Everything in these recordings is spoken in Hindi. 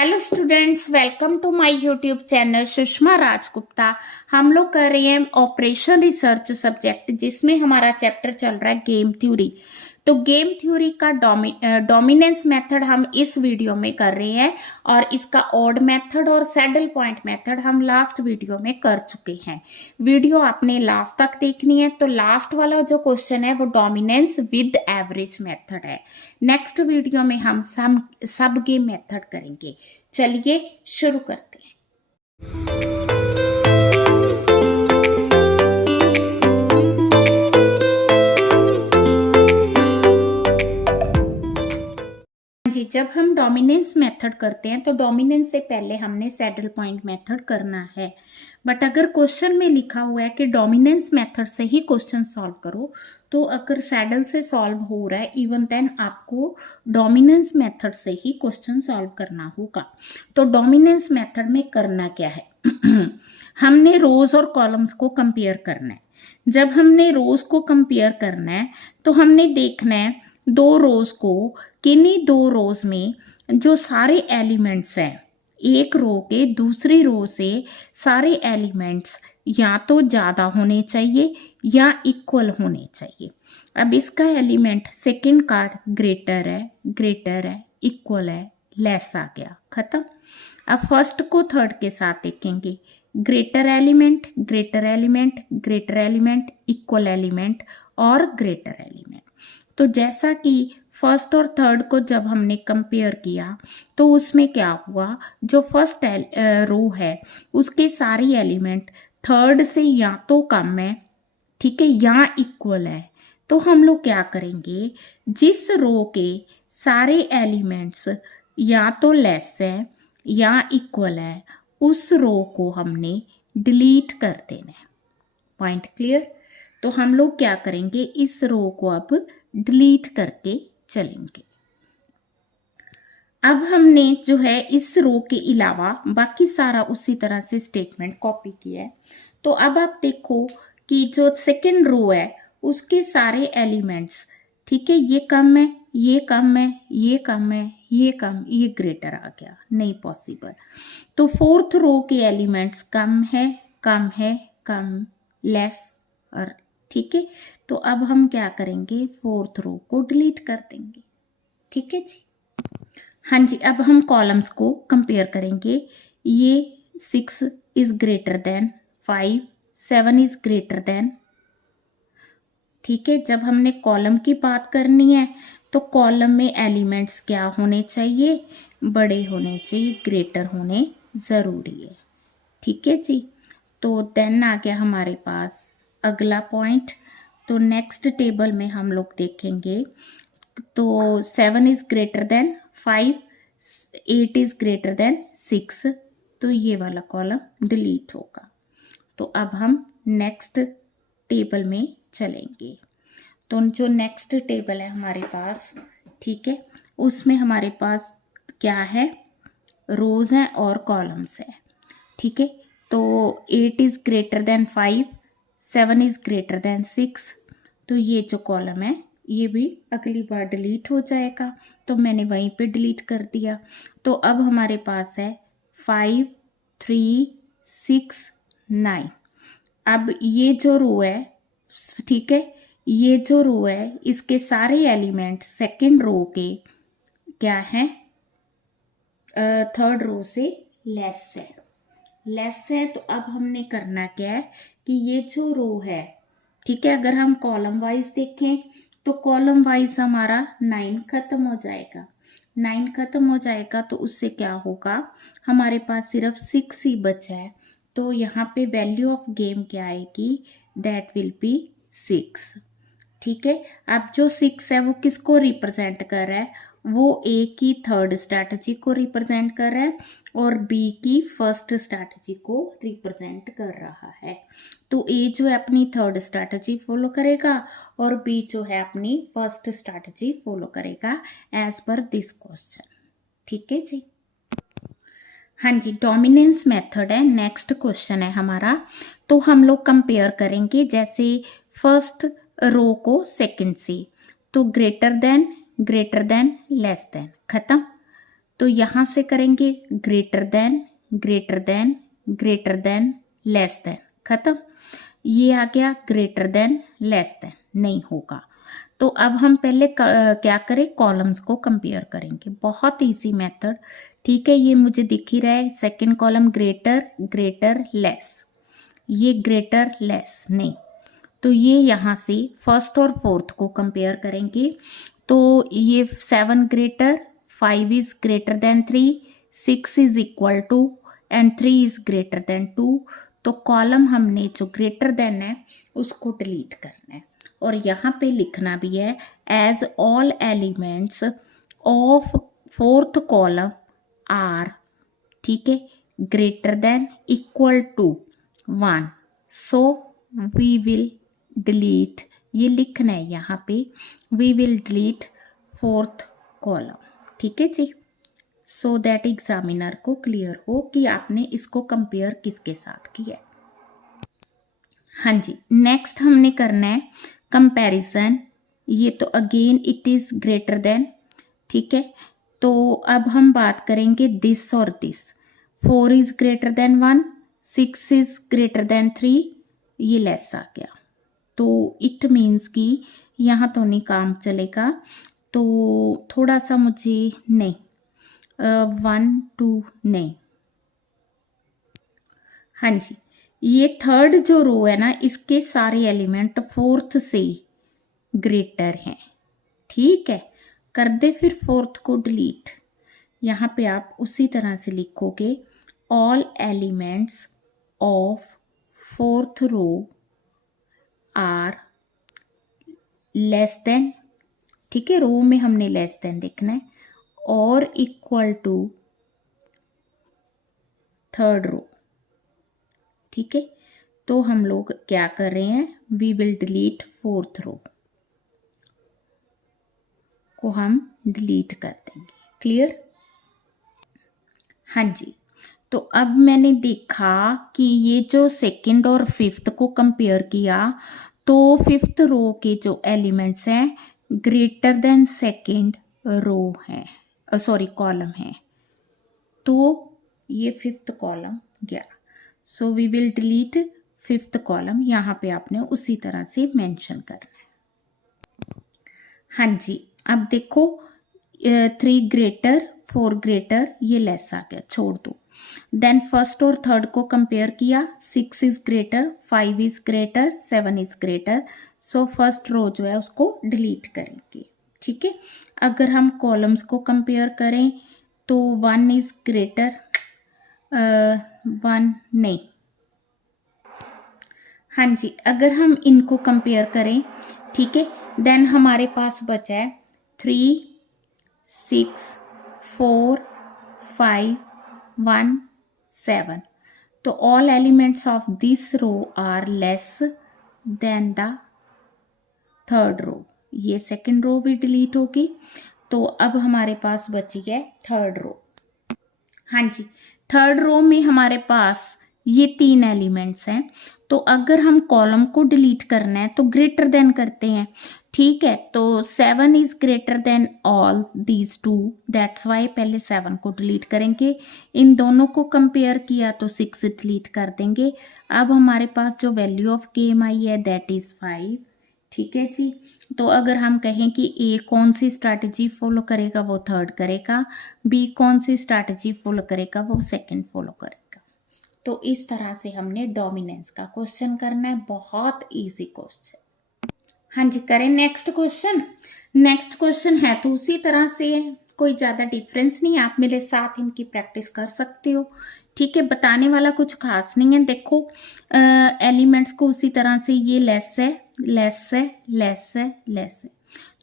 Hello students, welcome to my YouTube channel Sushma Rajgupta. हम लोग कर रहे हैं ऑपरेशन रिसर्च सब्जेक्ट, जिसमें हमारा चैप्टर चल रहा है गेम थ्योरी। तो गेम थ्योरी का डोमिनेंस मेथड हम इस वीडियो में कर रहे हैं, और इसका ऑड मेथड और सैडल पॉइंट मेथड हम लास्ट वीडियो में कर चुके हैं। वीडियो आपने लास्ट तक देखनी है। तो लास्ट वाला जो क्वेश्चन है वो डोमिनेंस विद एवरेज मेथड है। नेक्स्ट वीडियो में हम सब गेम मेथड करेंगे। चलिए शुरू करते हैं। जी, जब हम डोमिनेंस मेथड करते हैं तो डोमिनेंस से पहले हमने सैडल पॉइंट मेथड करना है। बट अगर क्वेश्चन में लिखा हुआ है कि डोमिनेंस मेथड से ही क्वेश्चन सॉल्व करो, तो अगर सैडल से सॉल्व हो रहा है इवन देन आपको डोमिनेंस मेथड से ही क्वेश्चन सॉल्व करना होगा। तो डोमिनेंस मेथड में करना क्या है हमने रोज और कॉलम्स को कंपेयर करना है। जब हमने रोज को कंपेयर करना है तो हमने देखना है दो रोज को, किन्हीं दो रोज में जो सारे एलिमेंट्स हैं, एक रो के दूसरी रो से सारे एलिमेंट्स या तो ज़्यादा होने चाहिए या इक्वल होने चाहिए। अब इसका एलिमेंट सेकंड का ग्रेटर है, इक्वल है, लेस आ गया, खत्म। अब फर्स्ट को थर्ड के साथ देखेंगे, ग्रेटर एलिमेंट, इक्वल एलिमेंट और ग्रेटर एलिमेंट। तो जैसा कि फर्स्ट और थर्ड को जब हमने कंपेयर किया तो उसमें क्या हुआ, जो फर्स्ट रो है उसके सारे एलिमेंट थर्ड से या तो कम है, ठीक है, या इक्वल है। तो हम लोग क्या करेंगे, जिस रो के सारे एलिमेंट्स या तो लेस है या इक्वल है, उस रो को हमने डिलीट कर देना है। Point clear. तो हम लोग क्या करेंगे, इस रो को अब डिलीट करके चलेंगे। अब हमने जो है इस रो के अलावा बाकी सारा उसी तरह से स्टेटमेंट कॉपी किया है। तो अब आप देखो कि जो सेकंड रो है उसके सारे एलिमेंट्स, ठीक है, ये कम है, ये कम है, ये कम है, ये कम, ये ग्रेटर आ गया, नहीं पॉसिबल। तो फोर्थ रो के एलिमेंट्स कम है, कम है, कम, लेस और, ठीक है। तो अब हम क्या करेंगे, फोर्थ रो को डिलीट कर देंगे, ठीक है जी। हाँ जी, अब हम कॉलम्स को कंपेयर करेंगे। ये 6 is greater then 5, 7 is greater then, ठीक है। जब हमने कॉलम की बात करनी है तो कॉलम में एलिमेंट्स क्या होने चाहिए, बड़े होने चाहिए, ग्रेटर होने ज़रूरी है, ठीक है जी। तो देन आ गया हमारे पास अगला पॉइंट। तो नेक्स्ट टेबल में हम लोग देखेंगे, तो 7 is greater then 5, 8 is greater then 6, तो ये वाला कॉलम डिलीट होगा। तो अब हम नेक्स्ट टेबल में चलेंगे। तो जो नेक्स्ट टेबल है हमारे पास, ठीक है, उसमें हमारे पास क्या है, रोज हैं और कॉलम्स हैं, ठीक है। तो 8 is greater then 5, 7 is greater then 6, तो ये जो कॉलम है ये भी अगली बार डिलीट हो जाएगा। तो मैंने वहीं पे डिलीट कर दिया। तो अब हमारे पास है 5, 3, 6, 9। अब ये जो रो है, ठीक है, ये जो रो है इसके सारे एलिमेंट सेकंड रो के क्या है, थर्ड रो से लेस है। तो अब हमने करना क्या है कि ये जो रो है, ठीक है, अगर हम कॉलम वाइज देखें तो कॉलम वाइज हमारा 9 खत्म हो जाएगा। 9 खत्म हो जाएगा तो उससे क्या होगा, हमारे पास सिर्फ 6 ही बचा है। तो यहाँ पे वैल्यू ऑफ गेम क्या आएगी, दैट विल बी 6, ठीक है। अब जो 6 है वो किसको रिप्रेजेंट कर रहा है, वो ए की थर्ड स्ट्रैटेजी को रिप्रेजेंट कर रहा है और बी की फर्स्ट स्ट्रैटेजी को रिप्रेजेंट कर रहा है। तो ए जो है अपनी थर्ड स्ट्रैटेजी फॉलो करेगा और बी जो है अपनी फर्स्ट स्ट्रैटेजी फॉलो करेगा एज पर दिस क्वेश्चन, ठीक है जी। हाँ जी, डोमिनेंस मेथड है। नेक्स्ट क्वेश्चन है हमारा। तो हम लोग कंपेयर करेंगे, जैसे फर्स्ट रो को सेकंड से, तो ग्रेटर देन, लेस देन, खत्म। तो यहाँ से करेंगे greater than greater than greater than less than, खत्म। ये आ गया ग्रेटर देन लेस देन, नहीं होगा। तो अब हम पहले क्या करें, कॉलम्स को कंपेयर करेंगे। बहुत इजी मेथड, ठीक है। ये मुझे दिख ही रहा है, second column greater greater less, ये ग्रेटर लेस नहीं। तो ये यहाँ से फर्स्ट और फोर्थ को कंपेयर करेंगे। तो ये 7 greater, 5 is greater than 3, 6 is equal to and 3 is greater than 2। तो कॉलम हमने जो ग्रेटर देन है उसको डिलीट करना है और यहाँ पे लिखना भी है as all elements of fourth column are, ठीक है, greater than equal to 1, so we will delete, ये लिखना है यहाँ पे, we will delete fourth column, ठीक है जी। सो दैट एग्जामिनर को क्लियर हो कि आपने इसको कंपेयर किसके साथ किया है। हाँ जी, नेक्स्ट हमने करना है कंपैरिजन। ये तो again it is greater then, ठीक है। तो अब हम बात करेंगे दिस और this. 4 is greater then 1, 6 is greater than 3, ये लेस आ गया। तो इट मीन्स कि यहाँ तो नहीं काम चलेगा, तो थोड़ा सा मुझे नहीं 1 2 नहीं। हाँ जी, ये थर्ड जो रो है ना, इसके सारे एलिमेंट फोर्थ से ग्रेटर हैं, ठीक है। कर दे फिर फोर्थ को डिलीट। यहाँ पे आप उसी तरह से लिखोगे all elements of fourth row are less than, ठीक है, रो में हमने लेस देन देखना है, और इक्वल टू थर्ड रो, ठीक है। तो हम लोग क्या कर रहे हैं, we will delete fourth row को हम डिलीट कर देंगे, क्लियर। हाँ जी, तो अब मैंने देखा कि ये जो सेकंड और फिफ्थ को कंपेयर किया, तो फिफ्थ रो के जो एलिमेंट्स हैं ग्रेटर देन सेकंड रो है, सॉरी कॉलम है। तो ये फिफ्थ कॉलम गया, so we will delete fifth column. यहाँ पे आपने उसी तरह से मेंशन करना है। हाँ जी, अब देखो 3 ग्रेटर 4 ग्रेटर, ये लेस आ गया, छोड़ दो। देन फर्स्ट और थर्ड को कंपेयर किया, 6 is greater, 5 is greater, 7 is greater. So first row जो है उसको डिलीट करेंगे, ठीक है। अगर हम कॉलम्स को कंपेयर करें तो 1 इज ग्रेटर 1 नहीं। हाँ जी, अगर हम इनको कंपेयर करें, ठीक है, देन हमारे पास बचा है 3 6 4 5 1 7। तो all elements of this row are less than the third row, ये सेकंड रो भी डिलीट होगी। तो अब हमारे पास बची है थर्ड रो। हाँ जी, थर्ड रो में हमारे पास ये 3 एलिमेंट्स हैं। तो अगर हम कॉलम को डिलीट करना है तो ग्रेटर देन करते हैं, ठीक है। तो 7 is greater then all these 2, that's why पहले 7 को डिलीट करेंगे। इन दोनों को कंपेयर किया तो 6 डिलीट कर देंगे। अब हमारे पास जो वैल्यू ऑफ केम आई है दैट इज 5, ठीक है जी। तो अगर हम कहें कि ए कौन सी स्ट्रैटेजी फॉलो करेगा, वो थर्ड करेगा, बी कौन सी स्ट्रैटेजी फॉलो करेगा, वो सेकंड फॉलो करेगा। तो इस तरह से हमने डोमिनेंस का क्वेश्चन करना है, बहुत इजी क्वेश्चन। हाँ जी, करें नेक्स्ट क्वेश्चन। नेक्स्ट क्वेश्चन है तो उसी तरह से कोई ज़्यादा डिफरेंस नहीं है, आप मेरे साथ इनकी प्रैक्टिस कर सकते हो, ठीक है। बताने वाला कुछ खास नहीं है। देखो एलिमेंट्स को उसी तरह से, ये लेस है लेस है लेस है लेस है।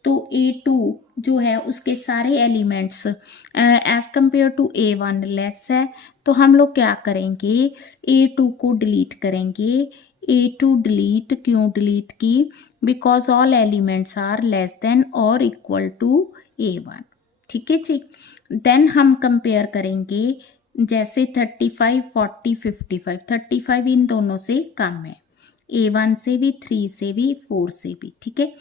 तो A2 जो है उसके सारे elements as compare to A1 less है। तो हम लोग क्या करेंगे, A2 को डिलीट करेंगे। A2 डिलीट, क्यों डिलीट की, because all elements are less than और इक्वल टू A1, ठीक है जी। देन हम कंपेयर करेंगे, जैसे 35 40 55, 35 इन दोनों से कम है, A1 से भी, 3 से भी, 4 से भी, ठीक है।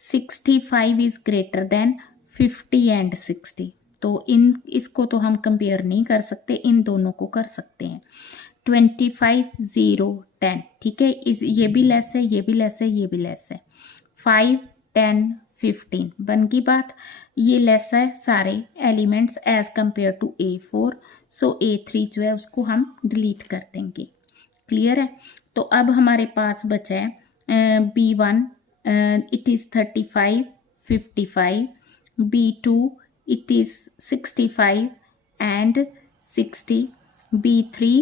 65 इज ग्रेटर देन 50 एंड 60, तो इसको तो हम कंपेयर नहीं कर सकते, इन दोनों को कर सकते हैं। 25 0 10, ठीक है, ये भी लेस है, ये भी लेस है, ये भी लेस है। 5 10 15 बन की बात। ये लेस है सारे elements as compare to A4, so A3 जो है उसको हम डिलीट कर देंगे। क्लियर है। तो अब हमारे पास बचा है B1 it is 35 55, B2 it is 65 and 60, B3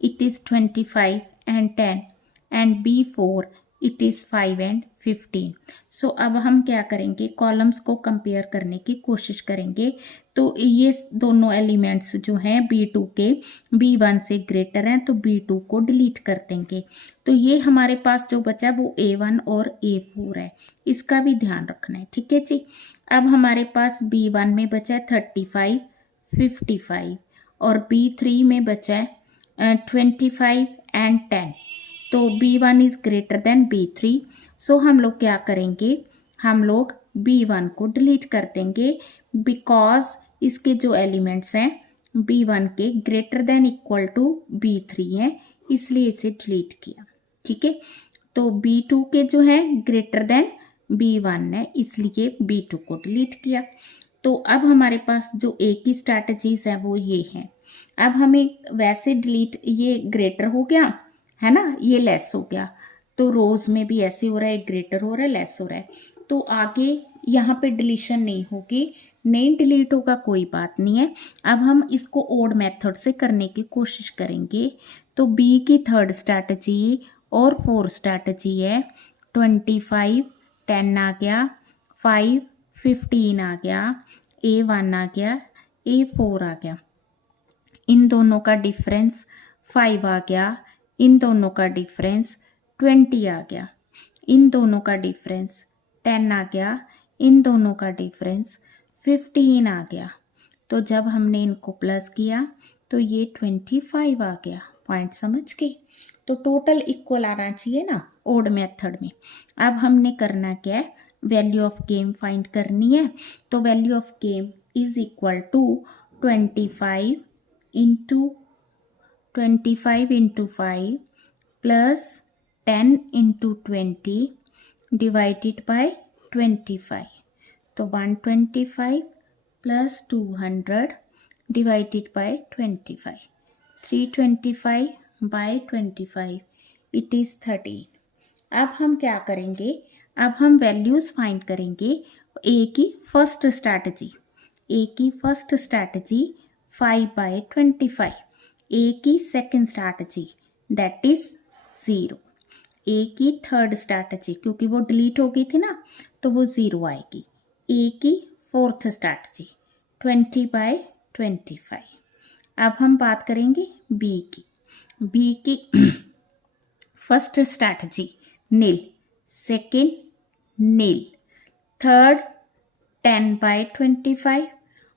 it is 25 and 10 and B4 it is 5 and 15। सो अब हम क्या करेंगे, कॉलम्स को कंपेयर करने की कोशिश करेंगे। तो ये दोनों एलिमेंट्स जो हैं B2 के B1 से ग्रेटर हैं, तो B2 को डिलीट कर देंगे। तो ये हमारे पास जो बचा है वो A1 और A4 है, इसका भी ध्यान रखना है, ठीक है जी। अब हमारे पास B1 में बचा है 35 55 और B3 में बचा है 25 एंड 10। तो B1 is greater than B3, सो हम लोग क्या करेंगे, हम लोग B1 को डिलीट कर देंगे बिकॉज इसके जो एलिमेंट्स हैं B1 के greater than equal to B3 हैं, इसलिए इसे डिलीट किया। ठीक है, तो B2 के जो है ग्रेटर देन B1 है, इसलिए B2 को डिलीट किया। तो अब हमारे पास जो एक ही स्ट्रैटेजीज है वो ये हैं। अब हमें वैसे डिलीट, ये ग्रेटर हो गया है ना, ये लेस हो गया, तो रोज में भी ऐसे हो रहा है, ग्रेटर हो रहा है, लेस हो रहा है, तो आगे यहाँ पे डिलीशन नहीं होगी, नहीं डिलीट होगा, कोई बात नहीं है। अब हम इसको ओड मेथड से करने की कोशिश करेंगे। तो बी की थर्ड स्ट्रैटेजी और फोर्थ स्ट्रैटेजी है 25 10 आ गया, 5 15 आ गया, A1 आ गया, A4 आ गया, इन दोनों का डिफरेंस 5 आ गया, इन दोनों का डिफरेंस 20 आ गया, इन दोनों का डिफरेंस 10 आ गया, इन दोनों का डिफरेंस 15 आ गया। तो जब हमने इनको प्लस किया तो ये 25 आ गया। पॉइंट समझ गए? तो टोटल इक्वल आना चाहिए ना ओड मेथड में। अब हमने करना क्या है, वैल्यू ऑफ गेम फाइंड करनी है। तो value of game is equal to 25 into 5 plus 10 into 20 divided by 25। तो 125 plus 200 divided by 25, 325 by 25 it is 13। अब हम क्या करेंगे, अब हम वैल्यूज़ फाइंड करेंगे। ए की फर्स्ट स्ट्रैटेजी, ए की फर्स्ट स्ट्रैटेजी 5 बाय 25, ए की सेकेंड स्ट्रैटेजी दैट इज 0, ए की थर्ड स्ट्रैटेजी क्योंकि वो डिलीट हो गई थी ना तो वो 0 आएगी, ए की फोर्थ स्ट्रैटेजी 20 बाय 25। अब हम बात करेंगे बी की, बी की फर्स्ट स्ट्रैटेजी नील, सेकेंड नील, थर्ड 10 बाय 25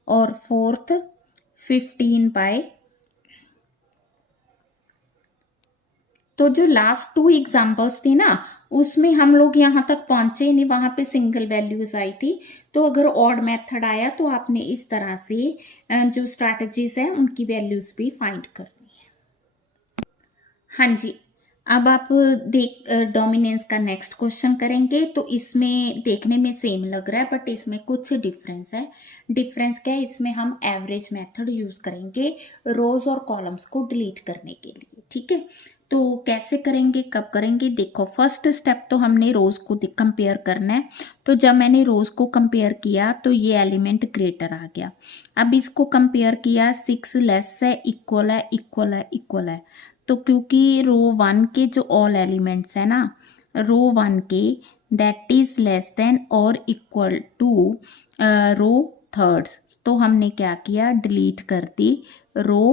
और फोर्थ 15 बाय। तो जो लास्ट 2 एग्जाम्पल्स थी ना उसमें हम लोग यहाँ तक पहुंचे ही नहीं, वहां पे सिंगल वैल्यूज आई थी। तो अगर ऑड मेथड आया तो आपने इस तरह से जो स्ट्रैटेजीज है उनकी वैल्यूज भी फाइंड करनी है। हाँ जी, अब आप डोमिनेंस का नेक्स्ट क्वेश्चन करेंगे। तो इसमें देखने में सेम लग रहा है बट इसमें कुछ डिफरेंस है। डिफरेंस क्या है, इसमें हम एवरेज मेथड यूज करेंगे रोज और कॉलम्स को डिलीट करने के लिए। ठीक है, तो कैसे करेंगे, कब करेंगे, देखो फर्स्ट स्टेप तो हमने रोज को कंपेयर करना है। तो जब मैंने रोज को कंपेयर किया तो ये एलिमेंट ग्रेटर आ गया। अब इसको कंपेयर किया, 6 लेस है, इक्वल है, इक्वल है, इक्वल है। तो क्योंकि रो 1 के जो ऑल एलिमेंट्स है ना, रो 1 के दैट इज लेस देन और इक्वल टू रो थर्ड, तो हमने क्या किया, डिलीट कर दी रो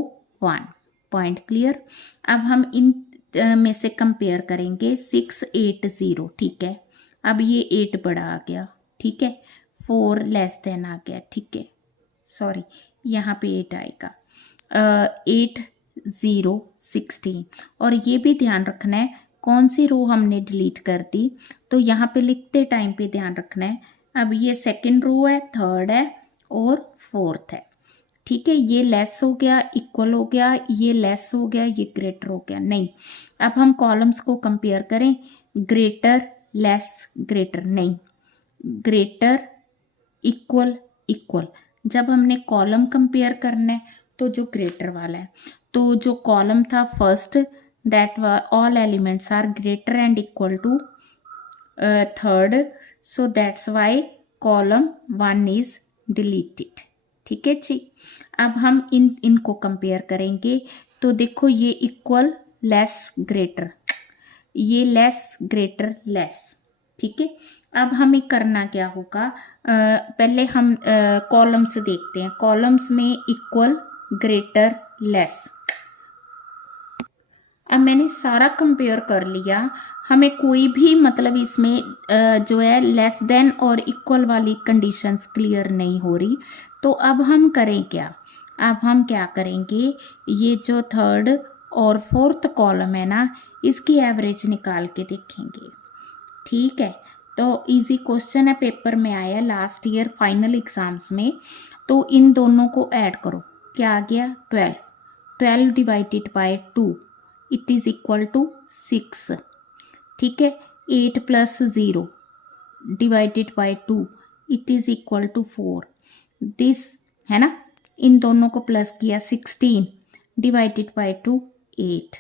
1। Point clear? अब हम इन में से कंपेयर करेंगे 6 8 0। ठीक है, अब ये 8 बड़ा आ गया, ठीक है, 4 लेस देन आ गया, ठीक है, सॉरी यहाँ पे 8 आएगा, 8 0 16। और ये भी ध्यान रखना है कौन सी रो हमने डिलीट कर दी, तो यहाँ पे लिखते टाइम पे ध्यान रखना है। अब ये सेकंड रो है, थर्ड है और फोर्थ है। ठीक है, ये लेस हो गया, इक्वल हो गया, ये लेस हो गया, ये ग्रेटर हो गया, नहीं। अब हम कॉलम्स को कंपेयर करें, ग्रेटर लेस ग्रेटर, नहीं, ग्रेटर इक्वल इक्वल। जब हमने कॉलम कंपेयर करना है तो जो ग्रेटर वाला है, तो जो कॉलम था first, that all elements are greater and equal to third, so that's why column 1 is deleted. ठीक है जी। अब हम इनको कंपेयर करेंगे, तो देखो ये इक्वल लेस ग्रेटर, ये लेस ग्रेटर लेस। ठीक है, अब हमें करना क्या होगा, पहले हम कॉलम्स देखते हैं। कॉलम्स में इक्वल ग्रेटर लेस, अब मैंने सारा कंपेयर कर लिया, हमें कोई भी मतलब इसमें जो है लेस देन और इक्वल वाली कंडीशंस क्लियर नहीं हो रही। तो अब हम करें क्या, अब हम क्या करेंगे, ये जो थर्ड और फोर्थ कॉलम है ना, इसकी एवरेज निकाल के देखेंगे। ठीक है, तो इजी क्वेश्चन है, पेपर में आया लास्ट ईयर फाइनल एग्जाम्स में। तो इन दोनों को ऐड करो, क्या आ गया 12, 12 divided by 2 it is equal to 6। ठीक है, 8 plus 0 divided by 2 it is equal to 4, this है ना, इन दोनों को प्लस किया, 16 डिवाइडेड बाय 2 8,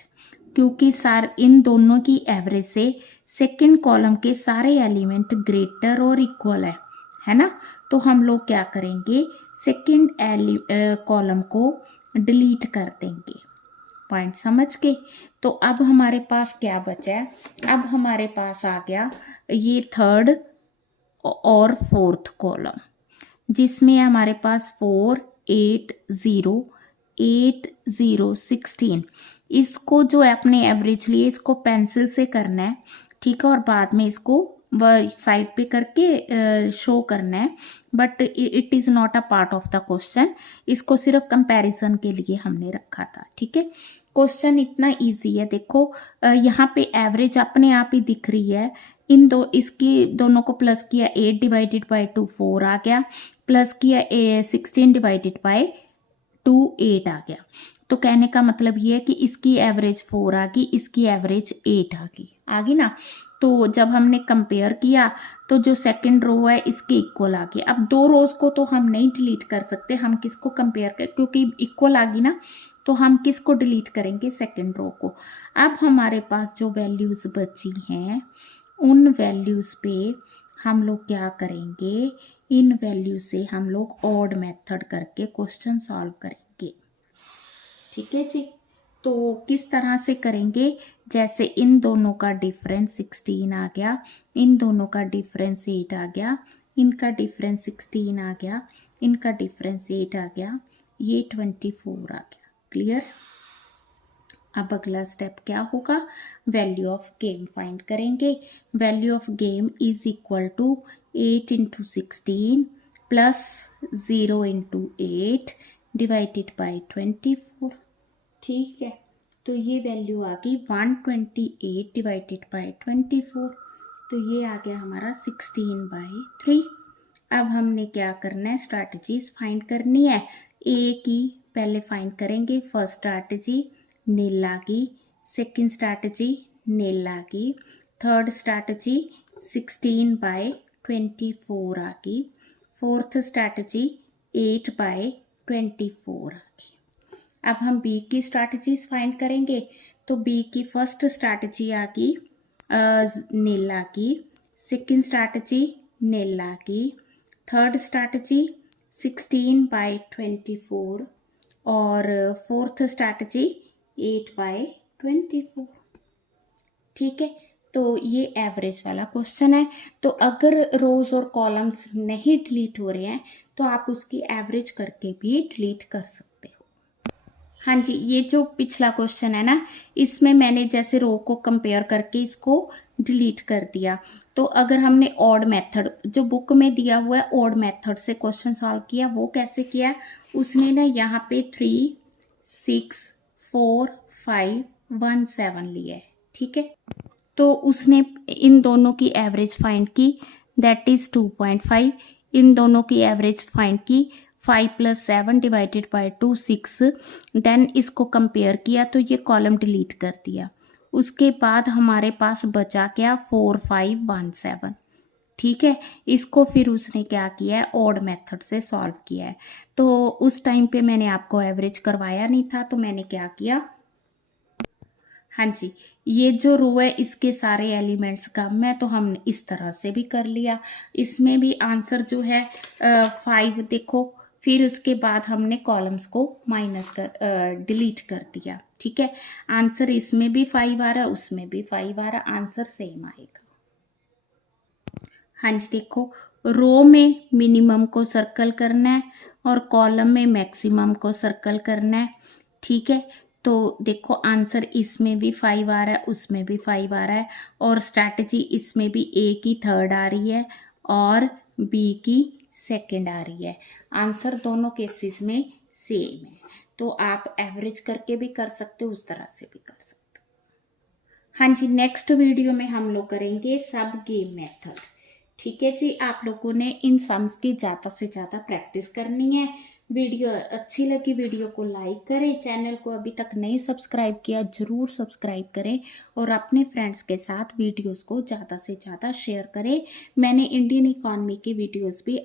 क्योंकि इन दोनों की एवरेज से सेकंड कॉलम के सारे एलिमेंट ग्रेटर और इक्वल है ना। तो हम लोग क्या करेंगे, सेकंड कॉलम को डिलीट कर देंगे। पॉइंट समझ के। तो अब हमारे पास क्या बचा है, अब हमारे पास आ गया ये थर्ड और फोर्थ कॉलम, जिसमें हमारे पास 4 8 0 8 0 16। इसको जो है अपने एवरेज लिए इसको पेंसिल से करना है, ठीक है, और बाद में इसको साइड पे करके शो करना है, but it is not a part of the question, इसको सिर्फ कंपैरिजन के लिए हमने रखा था। ठीक है, क्वेश्चन इतना इजी है, देखो यहाँ पे एवरेज अपने आप ही दिख रही है, इसकी दोनों को प्लस किया, 8 डिवाइडेड बाय 2 4 आ गया, प्लस किया 16 डिवाइडेड बाय 2 8 आ गया। तो कहने का मतलब ये है कि इसकी एवरेज 4 आ गई, इसकी एवरेज 8 आ गई ना। तो जब हमने कंपेयर किया तो जो सेकंड रो है इसके इक्वल आ गई। अब दो रोज को तो हम नहीं डिलीट कर सकते, हम किसको कंपेयर कर, क्योंकि इक्वल आ गई ना, तो हम किसको डिलीट करेंगे, सेकंड रो को। अब हमारे पास जो वैल्यूज बची हैं उन वैल्यूज पे हम लोग क्या करेंगे, इन वैल्यू से हम लोग ऑड मेथड करके क्वेश्चन सॉल्व करेंगे। ठीक है जी, तो किस तरह से करेंगे, जैसे इन दोनों का डिफरेंस 16 आ गया, इन दोनों का डिफरेंस 8 आ गया, इनका डिफरेंस 16 आ गया, इनका डिफरेंस 8 आ गया, ये 24 आ गया। क्लियर। अब अगला स्टेप क्या होगा, वैल्यू ऑफ गेम फाइंड करेंगे। Value of game is equal to 8 into 16 plus 0 into 8 divided by 24। ठीक है, तो ये वैल्यू आ गई 128 डिवाइडेड बाई 24, तो ये आ गया हमारा 16/3। अब हमने क्या करना है, स्ट्रैटेजीज फाइंड करनी है। ए की पहले फाइंड करेंगे, फर्स्ट स्ट्रैटेजी नील आ गई, सेकेंड स्ट्रैटेजी नील आ गई, थर्ड स्ट्रैटेजी 16/24 आ गई, फोर्थ स्ट्रैटेजी 8/24 आ गई। अब हम बी की स्ट्रैटेजीज फाइंड करेंगे, तो बी की फर्स्ट स्ट्रैटेजी आ गई नील आ गई, सेकेंड स्ट्रैटेजी नील आ गई, थर्ड स्ट्रैटेजी 16/24 और फोर्थ स्ट्रैटेजी 8/24। ठीक है, तो ये एवरेज वाला क्वेश्चन है। तो अगर रोज और कॉलम्स नहीं डिलीट हो रहे हैं तो आप उसकी एवरेज करके भी डिलीट कर सकते हो। हाँ जी, ये जो पिछला क्वेश्चन है ना, इसमें मैंने जैसे रो को कंपेयर करके इसको डिलीट कर दिया। तो अगर हमने ऑड मेथड जो बुक में दिया हुआ है ऑड मेथड से क्वेश्चन सॉल्व किया, वो कैसे किया, उसने ना यहाँ पे 3 6 4 5 1 7 लिया है। ठीक है, तो उसने इन दोनों की एवरेज फाइंड की, दैट इज 2.5, इन दोनों की एवरेज फाइंड की 5 + 7 / 2 6। देन इसको कंपेयर किया तो ये कॉलम डिलीट कर दिया। उसके बाद हमारे पास बचा क्या, 4 5 1 7। ठीक है, इसको फिर उसने क्या किया है, ऑड मेथड से सॉल्व किया है। तो उस टाइम पे मैंने आपको एवरेज करवाया नहीं था, तो मैंने क्या किया, हाँ जी, ये जो रो है इसके सारे एलिमेंट्स का मैं तो हमने इस तरह से भी कर लिया। इसमें भी आंसर जो है 5 देखो, फिर उसके बाद हमने कॉलम्स को माइनस कर डिलीट कर दिया। ठीक है, आंसर इसमें भी 5 आ रहा है, उसमें भी 5 आ रहा है, आंसर सेम आएगा। हाँ जी, देखो रो में मिनिमम को सर्कल करना है और कॉलम में मैक्सिमम को सर्कल करना है। ठीक है, तो देखो आंसर इसमें भी 5 आ रहा है, उसमें भी 5 आ रहा है, और स्ट्रैटेजी इसमें भी ए की थर्ड आ रही है और बी की सेकंड आ रही है। आंसर दोनों केसेस में सेम है। तो आप एवरेज करके भी कर सकते हो, उस तरह से भी कर सकते हो। हाँ जी, नेक्स्ट वीडियो में हम लोग करेंगे सब गेम मेथड। ठीक है जी, आप लोगों ने इन सम्स की ज़्यादा से ज़्यादा प्रैक्टिस करनी है। वीडियो अच्छी लगी, वीडियो को लाइक करें, चैनल को अभी तक नहीं सब्सक्राइब किया ज़रूर सब्सक्राइब करें, और अपने फ्रेंड्स के साथ वीडियोस को ज़्यादा से ज़्यादा शेयर करें। मैंने इंडियन इकॉनमी की वीडियोस भी